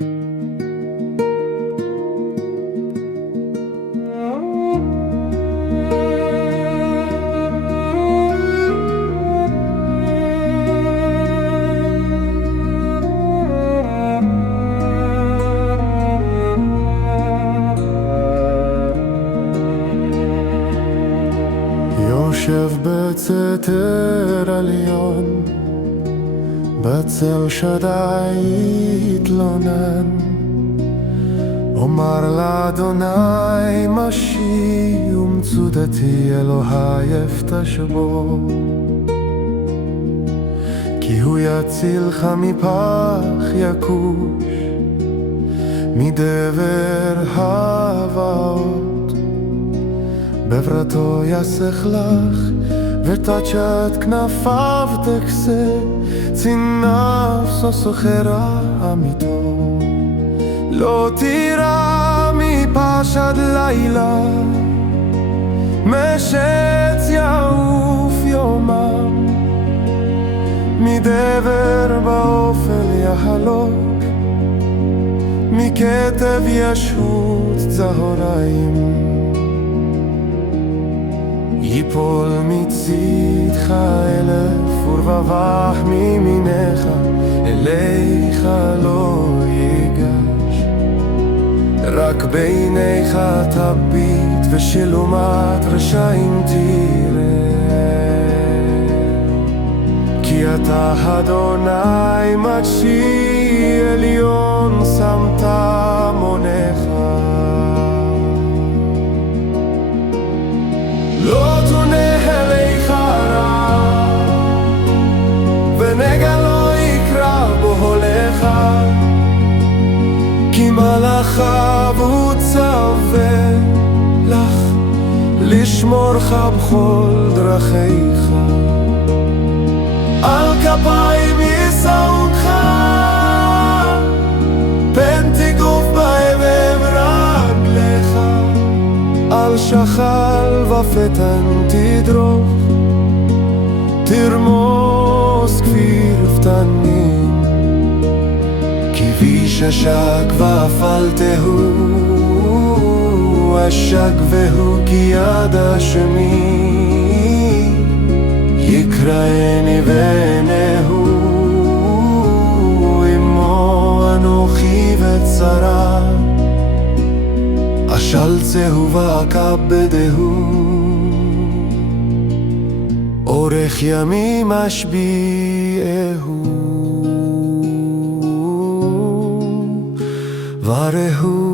יושב בצטר עליון, בצל שדי יתלונן. אומר לאדוני משי ומצודתי, אלוהי אפתש בו. כי הוא יצילך מפח יכוש, מדבר הבאות. בברתו יסך לך ותצ'ת כנפיו תכסה, ציניו סוחרה אמיתו. לא תירא מפשד לילה, משץ יעוף יומם. מדבר באופל יהלוק, מכתב ישוט צהריים. יפול מצידך אלף ורבבה מימינך, אליך לא ייגש. רק בעיניך תביט ושלומת רשעים תראה. כי אתה אדוני מקשי, עליון שמת מונך. לא תונה אליך רע, ונגע לא יקרא בו הולך. כי מלאכיו הוא צווה לך, לשמורך בכל דרכיך. על כפיים יישאוך, פן תגוף בהם רגליך. על שחל ופתן תדרוך, תרמוס כפיר פתנים. כי ביש אשק ואפלתהו, אשק והוא כי יד השמי. יקראני ועיניהו, עמו אנוכי וצרה. אשלצהו ואכבדהו, אורך ימים אשביעהו. ורהו